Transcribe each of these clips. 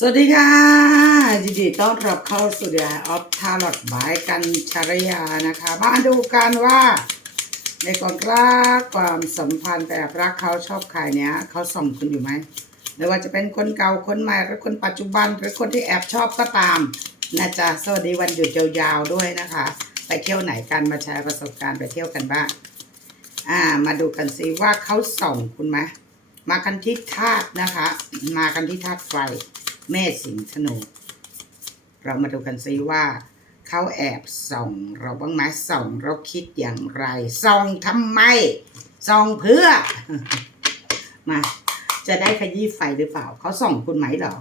สวัสดีค่ะยินดีต้อนรับเข้าสู่เดียออฟทาร์ลอดบายกันชารยานะคะ มาดูกันว่า ในความรักความสัมพันธ์แต่รักเขาชอบใครเนี้ยเขาส่งคุณอยู่ไหมไม่ว่าจะเป็นคนเก่าคนใหม่หรือคนปัจจุบันหรือคนที่แอบชอบก็ตามนะจ๊ะสวัสดีวันหยุดยาวๆด้วยนะคะ ไปเที่ยวไหนกันมาแชร์ประสบการณ์ไปเที่ยวกันบ้างอ่า มาดูกันสิว่าเขาส่งคุณไหมมากันที่ธาตุนะคะ มากันที่ธาตุไฟ แม่สิงห์ธนู เรามาดูกันซิว่าเขาแอบส่องเราบ้างไหมส่องเราคิดอย่างไรส่องทำไมส่องเพื่อ มา จะได้ขยี้ไฟหรือเปล่า เขาส่องคุณไหมหรอ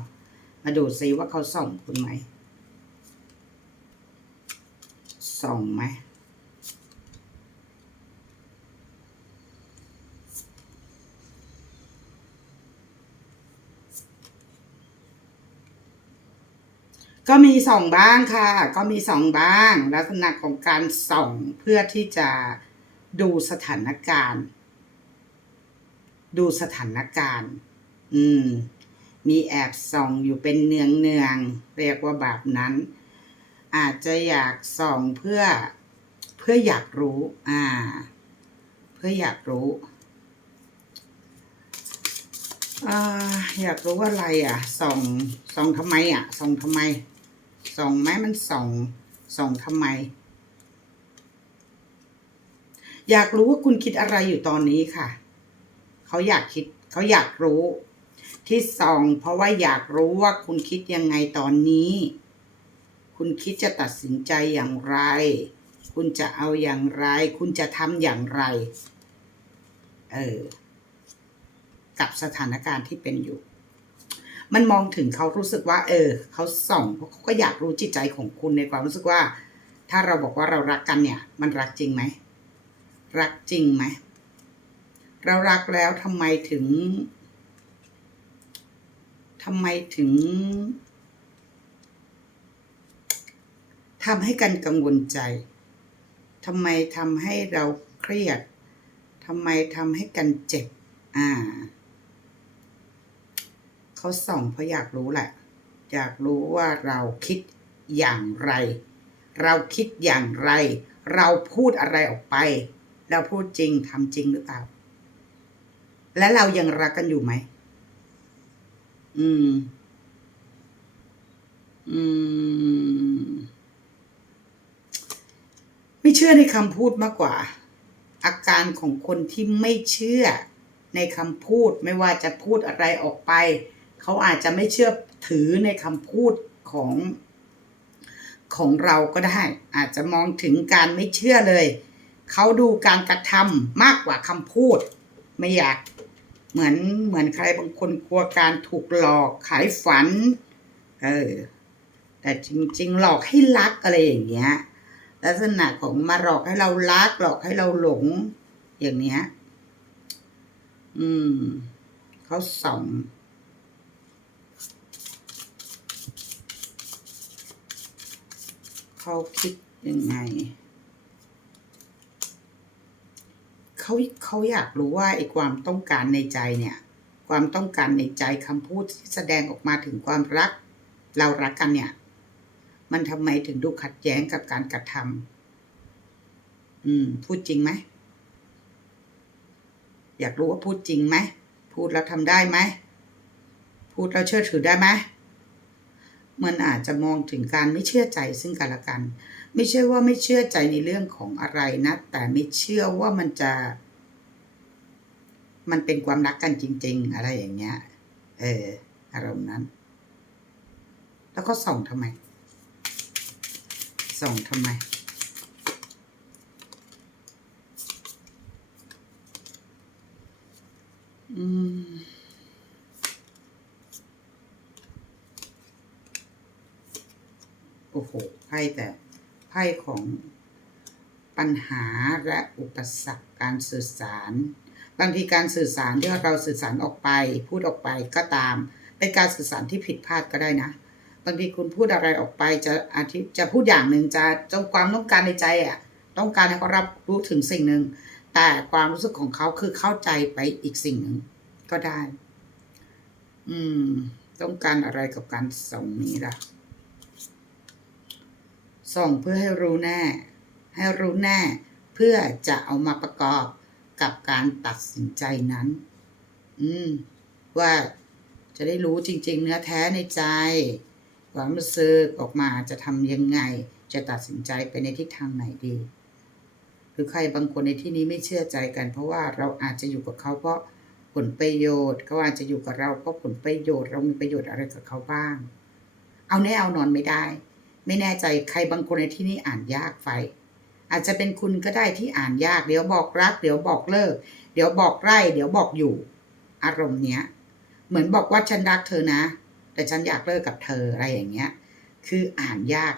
มาดูซิว่าเขาส่องคุณไหมส่องไหม ก็มีส่องบ้างค่ะ ก็มีส่องบ้าง ลักษณะของการส่องเพื่อที่จะดูสถานการณ์ ดูสถานการณ์ อืม มีแอบส่องอยู่เป็นเนืองเนืองๆเรียกว่าแบบนั้น อาจจะอยากส่องเพื่อเพื่ออยากรู้ อ่า เพื่ออยากรู้อ่าอยากรู้ว่าอะไรอะส่องส่องทำไมอะส่องทำไม ส่องไหมมันส่องส่องทำไม อยากรู้ว่าคุณคิดอะไรอยู่ตอนนี้ค่ะ เขาอยากคิด เขาอยากรู้ ที่ส่องเพราะว่าอยากรู้ว่าคุณคิดยังไงตอนนี้ คุณคิดจะตัดสินใจอย่างไร คุณจะเอาอย่างไร คุณจะทำอย่างไร เออ กับสถานการณ์ที่เป็นอยู่ มันมองถึงเขารู้สึกว่า เออเขาส่องเพราะเขาก็อยากรู้จิตใจของคุณในความรู้สึกว่า ถ้าเราบอกว่าเรารักกันเนี่ย มันรักจริงไหมรักจริงไหมเรารักแล้วทำไมถึงทำไมถึงทำให้กันกังวลใจทำไมทำให้เราเครียดทำไมทำให้กันเจ็บ อ่า เขาส่องเพราะอยากรู้แหละ อยากรู้ว่าเราคิดอย่างไร เราคิดอย่างไร เราพูดอะไรออกไป เราพูดจริงทำจริงหรือเปล่า และเรายังรักกันอยู่ไหม อืม อืม ไม่เชื่อในคำพูดมากกว่า อาการของคนที่ไม่เชื่อในคำพูดไม่ว่าจะพูดอะไรออกไป เขาอาจจะไม่เชื่อถือในคำพูดของของเราก็ได้ อาจจะมองถึงการไม่เชื่อเลย เขาดูการกระทำมากกว่าคำพูด ไม่อยากเหมือนเหมือนใครบางคนกลัวการถูกหลอกขายฝัน เออ แต่จริง ๆ หลอกให้รักอะไรอย่างเงี้ย ลักษณะของมาหลอกให้เรารักหลอกให้เราหลง อย่างเนี้ย อืม เขาส่อง เขาคิดยังไง เขาเขาอยากรู้ว่าไอ้ความต้องการในใจเนี่ย ความต้องการในใจคำพูดที่แสดงออกมาถึงความรัก เรารักกันเนี่ย มันทำไมถึงดูขัดแย้งกับการกระทำอืม พูดจริงไหม อยากรู้ว่าพูดจริงไหม พูดแล้วทำได้ไหม พูดแล้วเชื่อถือได้ไหม มันอาจจะมองถึงการไม่เชื่อใจซึ่งกันและกัน ไม่ใช่ว่าไม่เชื่อใจในเรื่องของอะไรนะ แต่ไม่เชื่อว่ามันจะ มันเป็นความรักกันจริง ๆ อะไรอย่างเงี้ย เอออารมณ์นั้น แล้วก็ส่องทำไม ส่องทำไมอืม อ้โหไพ่แต่ไพ่ของปัญหาและอุปสรรคการสื่อสาร บางทีการสื่อสารที่เราสื่อสารออกไป พูดออกไปก็ตาม เป็นการสื่อสารที่ผิดพลาดก็ได้นะ บางทีคุณพูดอะไรออกไปจะอาทิจะพูดอย่างหนึ่งจะจงความต้องการในใจอะต้องการให้เขารับรู้ถึงสิ่งหนึ่งแต่ความรู้สึกของเขาคือเข้าใจไปอีกสิ่งหนึ่งก็ได้ อืม ต้องการอะไรกับการส่งนี้ล่ะ ส่งเพื่อให้รู้แน่ ให้รู้แน่ เพื่อจะเอามาประกอบกับการตัดสินใจนั้น อืม ว่าจะได้รู้จริง ๆ เนื้อแท้ในใจ ความรู้สึกออกมาจะทำยังไง จะตัดสินใจไปในทิศทางไหนดีหรือใครบางคนในที่นี้ไม่เชื่อใจกัน เพราะว่าเราอาจจะอยู่กับเขาเพราะผลประโยชน์เขาอาจจะอยู่กับเราเพราะผลประโยชน์ เรามีประโยชน์อะไรกับเขาบ้าง เอาแน่เอานอนไม่ได้ ไม่แน่ใจใครบางคนในที่นี้อ่านยากไฟ อาจจะเป็นคุณก็ได้ที่อ่านยากเดี๋ยวบอกรัก เดี๋ยวบอกเลิก เดี๋ยวบอกไล่เดี๋ยวบอกอยู่ อารมณ์เนี้ย เหมือนบอกว่าฉันรักเธอนะ แต่ฉันอยากเลิกกับเธออะไรอย่างเงี้ย คืออ่านยาก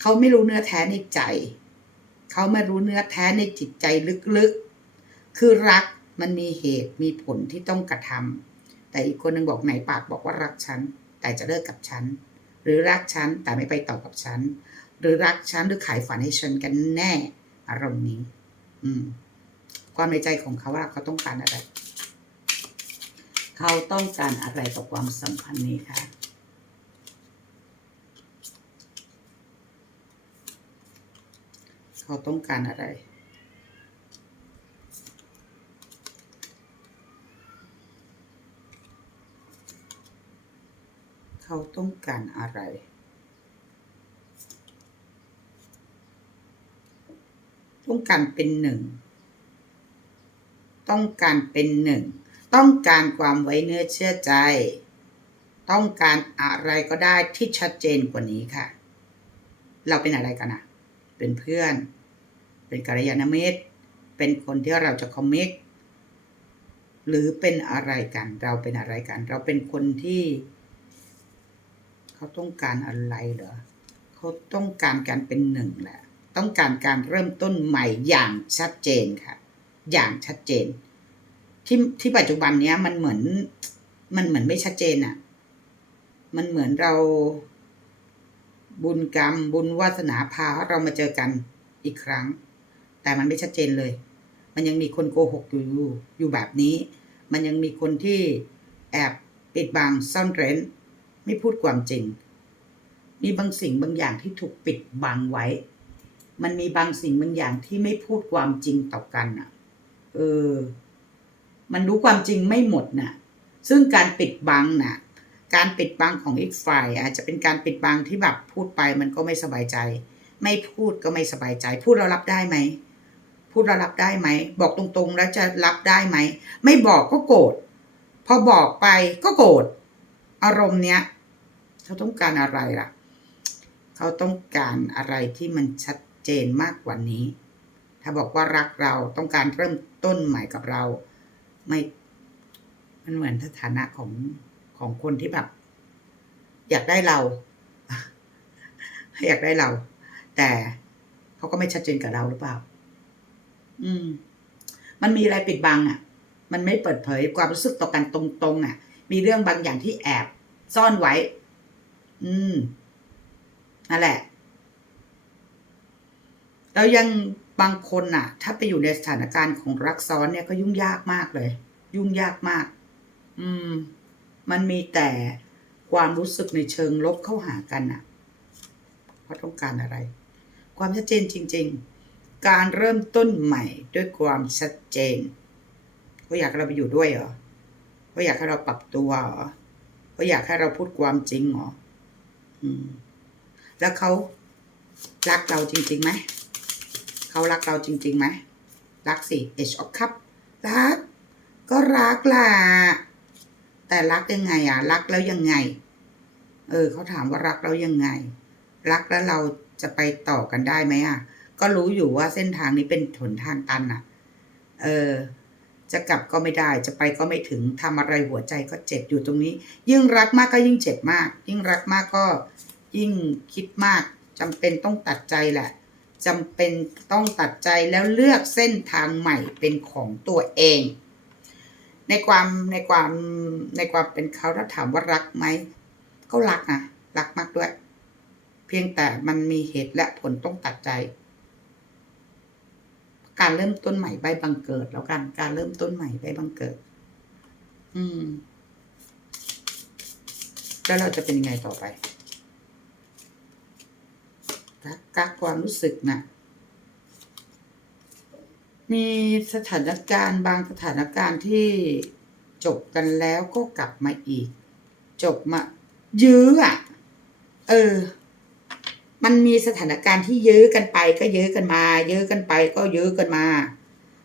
เขาไม่รู้เนื้อแท้ในใจ เขาไม่รู้เนื้อแท้ในจิตใจลึกๆ คือรักมันมีเหตุมีผลที่ต้องกระทำแต่อีกคนหนึ่งบอกไหนปากบอกว่ารักฉัน แต่จะเลิกกับฉัน หรือรักฉันแต่ไม่ไปต่อกับฉัน หรือรักฉันหรือขายฝันให้ฉันกันแน่ อารมณ์นี้ อืม ความในใจของเขาว่าเขาต้องการอะไร เขาต้องการอะไรกับความสัมพันธ์นี้คะเขาต้องการอะไร เขาต้องการอะไร ต้องการเป็นหนึ่ง ต้องการเป็นหนึ่ง ต้องการความไว้เนื้อเชื่อใจ ต้องการอะไรก็ได้ที่ชัดเจนกว่านี้ค่ะ เราเป็นอะไรกันอะเป็นเพื่อน เป็นกัลยาณมิตร เป็นคนที่เราจะคอมมิตหรือเป็นอะไรกัน เราเป็นอะไรกัน เราเป็นคนที่ เขาต้องการอะไรเหรอเขาต้องการการเป็นหนึ่งแหละ ต้องการการเริ่มต้นใหม่อย่างชัดเจนค่ะ อย่างชัดเจน ที่ที่ปัจจุบันเนี้ยมันเหมือน มันเหมือนไม่ชัดเจนอะ่ะ มันเหมือนเรา บุญกรรม บุญวาสนาพาเรามาเจอกันอีกครั้ง แต่มันไม่ชัดเจนเลย มันยังมีคนโกหกอยู่อยู่อยู่แบบนี้ มันยังมีคนที่แอบปิดบังซ่อนเร้น ไม่พูดความจริง มีบางสิ่งบางอย่างที่ถูกปิดบังไว้ มันมีบางสิ่งบางอย่างที่ไม่พูดความจริงต่อกันอะ เออ มันรู้ความจริงไม่หมดน่ะ ซึ่งการปิดบังน่ะ การปิดบังของอีกฝ่ายอาจจะเป็นการปิดบังที่แบบพูดไปมันก็ไม่สบายใจ ไม่พูดก็ไม่สบายใจ พูดเรารับได้ไหมพูดเรารับได้ไหม บอกตรงๆแล้วจะรับได้ไหม ไม่บอกก็โกรธพอบอกไปก็โกรธอารมณ์เนี้ย เขาต้องการอะไรล่ะ เขาต้องการอะไรที่มันชัดเจนมากกว่านี้ ถ้าบอกว่ารักเราต้องการเริ่มต้นใหม่กับเรา ไม่มันเหมือนสถานะของของคนที่แบบ อยากได้เรา อยากได้เรา แต่เขาก็ไม่ชัดเจนกับเราหรือเปล่า อืม มันมีอะไรปิดบังอะ มันไม่เปิดเผยความรู้สึกต่อกันตรงๆอะ มีเรื่องบางอย่างที่แอบซ่อนไว้ อืมนั่นแหละ แล้วยังบางคนน่ะ ถ้าไปอยู่ในสถานการณ์ของรักซ้อนเนี่ยก็ยุ่งยากมากเลย ยุ่งยากมาก อืม มันมีแต่ความรู้สึกในเชิงลบเข้าหากันน่ะเพราะต้องการอะไร ความชัดเจนจริง ๆ การเริ่มต้นใหม่ด้วยความชัดเจนเขาอยากให้เราไปอยู่ด้วยเหรอเขาอยากให้เราปรับตัวเหรอเขาอยากให้เราพูดความจริงเหรอ แล้วเขารักเราจริงๆไหม เขารักเราจริงๆไหม รักสิ H of Cup รัก ก็รักล่ะ แต่รักยังไงอะ รักแล้วยังไง เออ เขาถามว่ารักแล้วยังไง รักแล้วเราจะไปต่อกันได้ไหมอะ ก็รู้อยู่ว่าเส้นทางนี้เป็นหนทางตันอะ เออ จะกลับก็ไม่ได้ จะไปก็ไม่ถึงทำอะไรหัวใจก็เจ็บอยู่ตรงนี้ ยิ่งรักมากก็ยิ่งเจ็บมาก ยิ่งรักมากก็ยิ่งคิดมากจำเป็นต้องตัดใจแหละจำเป็นต้องตัดใจแล้วเลือกเส้นทางใหม่เป็นของตัวเอง ในความในความในความเป็นเขาถ้าถามว่ารักไหมก็รักนะรักมากด้วย เพียงแต่มันมีเหตุและผลต้องตัดใจ การเริ่มต้นใหม่ใบบังเกิด แล้วกัน การเริ่มต้นใหม่ใบบังเกิด อืม แล้วเราจะเป็นยังไงต่อไปกักกักความรู้สึกนะ่ะมีสถานการณ์บางสถานการณ์ที่จบกันแล้วก็กลับมาอีก จบมา ยื้ออะ เออ มันมีสถานการณ์ที่ยื้อกันไปก็ยื้อกันมา ยื้อกันไปก็ยื้อกันมา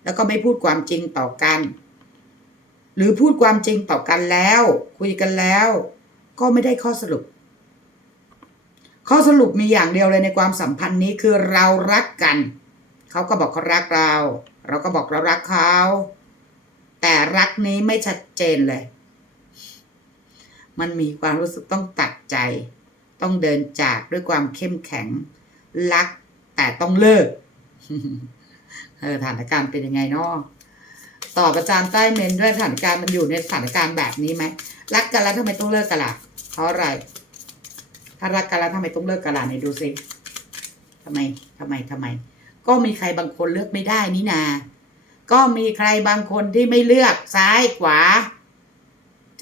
แล้วก็ไม่พูดความจริงต่อกัน หรือพูดความจริงต่อกันแล้ว คุยกันแล้ว ก็ไม่ได้ข้อสรุป ข้อสรุปมีอย่างเดียวเลยในความสัมพันธ์นี้คือเรารักกัน เขาก็บอกเขารักเรา เราก็บอกเรารักเขาแต่รักนี้ไม่ชัดเจนเลย มันมีความรู้สึกต้องตัดใจ ต้องเดินจากด้วยความเข้มแข็ง รัก แต่ต้องเลิกเออสถานการณ์เป็นยังไงเนาะตอบประจานใต้เมนด้วยสถานการณ์มันอยู่ในสถานการณ์แบบนี้ไหมรักกันแล้วทำไมต้องเลิกกันล่ะเพราะอะไรถ้ารักกันแล้วทำไมต้องเลิกกันล่ะไหนดูสิทำไมทำไมทำไม ก็มีใครบางคนเลือกไม่ได้นี่นา ก็มีใครบางคนที่ไม่เลือกซ้ายขวา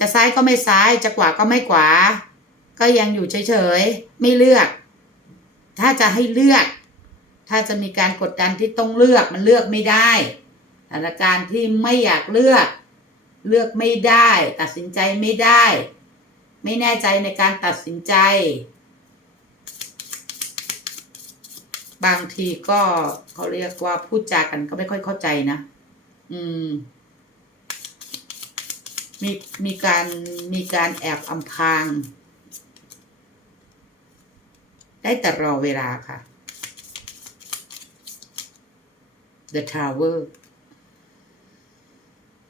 จะซ้ายก็ไม่ซ้าย จะขวาก็ไม่ขวา ก็ยังอยู่เฉยๆ ไม่เลือก ถ้าจะให้เลือก ถ้าจะมีการกดดันที่ต้องเลือกมันเลือกไม่ได้สถานการณ์ที่ไม่อยากเลือก เลือกไม่ได้ ตัดสินใจไม่ได้ ไม่แน่ใจในการตัดสินใจ บางทีก็เขาเรียกว่าพูดจากันก็ไม่ค่อยเข้าใจนะ อืมมีมีการมีการแอบอำพราง ได้แต่รอเวลาค่ะ The Tower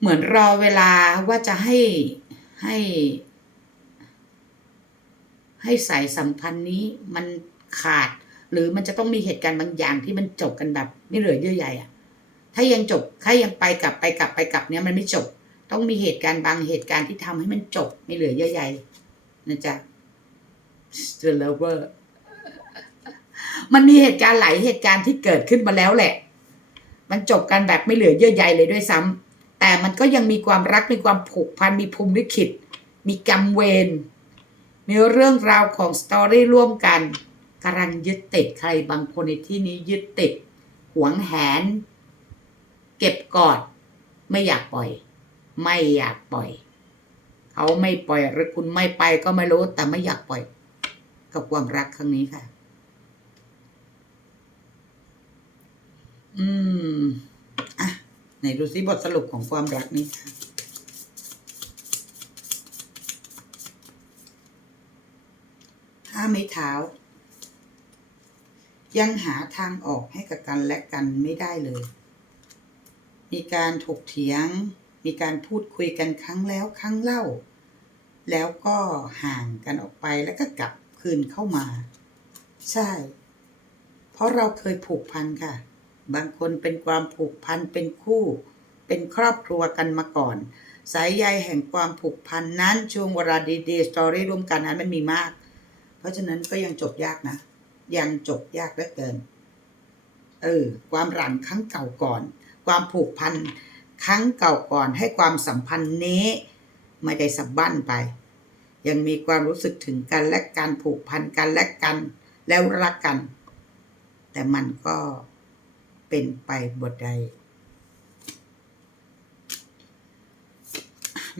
เหมือนรอเวลาว่าจะให้ให้ ให้สายสัมพันธ์นี้มันขาด หรือมันจะต้องมีเหตุการณ์บางอย่างที่มันจบกันแบบ ไม่เหลือเยื่อใยอะถ้ายังจบถ้ายังไปกลับไปกลับไปกลับเนี้ยมันไม่จบ ต้องมีเหตุการณ์บางเหตุการณ์ที่ทำให้มันจบ ไม่เหลือเยื่อใยนะจ๊ะ The Lover มันมีเหตุการณ์หลายเหตุการณ์ที่เกิดขึ้นมาแล้วแหละ มันจบกันแบบไม่เหลือเยื่อใยเลยด้วยซ้ำแต่มันก็ยังมีความรักมีความผูกพันมีภูมิลิขิต มีกรรมเวรมีเรื่องราวของสตอรี่ร่วมกันกำลังยึดติดใครบางคนในที่นี้ยึดติดหวงแหน เก็บกอด ไม่อยากปล่อย ไม่อยากปล่อย เขาไม่ปล่อยหรือคุณไม่ไปก็ไม่รู้แต่ไม่อยากปล่อย กับความรักครั้งนี้ค่ะ อืม อะ ไหนดูซิบทสรุปของความรักนี้ค่ะห้าไม้เท้า ยังหาทางออกให้กับกันและกันไม่ได้เลย มีการถกเถียง มีการพูดคุยกันครั้งแล้วครั้งเล่า แล้วก็ห่างกันออกไปแล้วก็กลับคืนเข้ามา ใช่ เพราะเราเคยผูกพันค่ะ บางคนเป็นความผูกพันเป็นคู่ เป็นครอบครัวกันมาก่อน สายใยแห่งความผูกพันนั้นช่วงเวลาดีๆสตอรี่ร่วมกันนั้นมันมีมาก เพราะฉะนั้นก็ยังจบยากนะ ยังจบยากเหลือเกิน เออ ความรังครั้งเก่าก่อน ความผูกพันครั้งเก่าก่อนให้ความสัมพันธ์นี้ไม่ได้สับบั้นไป ยังมีความรู้สึกถึงกันและการผูกพันกันและกันแล้วรักกัน แต่มันก็ เป็นไปบทใด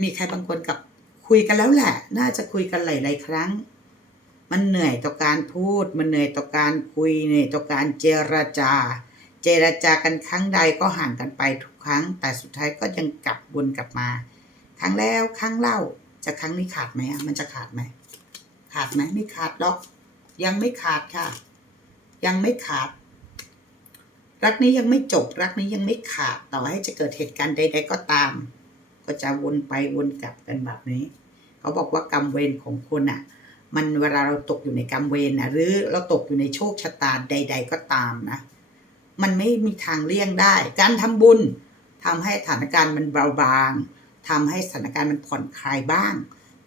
มีใครบางคนกับคุยกันแล้วแหละ น่าจะคุยกันหลายๆครั้ง มันเหนื่อยต่อการพูด มันเหนื่อยต่อการคุย เหนื่อยต่อการเจรจา เจรจากันครั้งใดก็ห่างกันไปทุกครั้ง แต่สุดท้ายก็ยังกลับวนกลับมา ครั้งแล้วครั้งเล่า จะครั้งนี้ขาดไหมอะมันจะขาดไหม ขาดไหมไม่ขาดหรอก ยังไม่ขาดค่ะ ยังไม่ขาด รักนี้ยังไม่จบ รักนี้ยังไม่ขาดต่อให้จะเกิดเหตุการณ์ใด ๆ ก็ตาม ก็จะวนไปวนกลับกันแบบนี้ เขาบอกว่ากรรมเวรของคนอะ มันเวลาเราตกอยู่ในกรรมเวรนะหรือเราตกอยู่ในโชคชะตาใด ๆ ก็ตามนะ มันไม่มีทางเลี่ยงได้ การทำบุญทำให้สถานการณ์มันเบาบางทำให้สถานการณ์มันผ่อนคลายบ้าง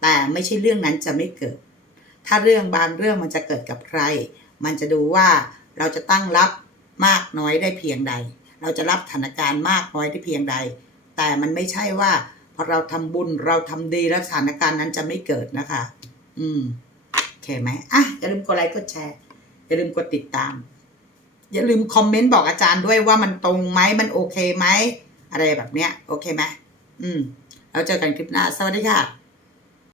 แต่ไม่ใช่เรื่องนั้นจะไม่เกิด ถ้าเรื่องบางเรื่องมันจะเกิดกับใคร มันจะดูว่าเราจะตั้งรับ มากน้อยได้เพียงใด เราจะรับสถานการณ์มากน้อยได้เพียงใด แต่มันไม่ใช่ว่าพอเราทำบุญเราทำดีแล้วสถานการณ์นั้นจะไม่เกิดนะคะ อืมโอเคไหมอะอย่าลืมกดไลค์กดแชร์ อย่าลืมกดติดตาม อย่าลืมคอมเมนต์บอกอาจารย์ด้วยว่ามันตรงไหมมันโอเคไหมอะไรแบบเนี้ย โอเคไหมอืมแล้วเจอกันคลิปหน้า สวัสดีค่ะ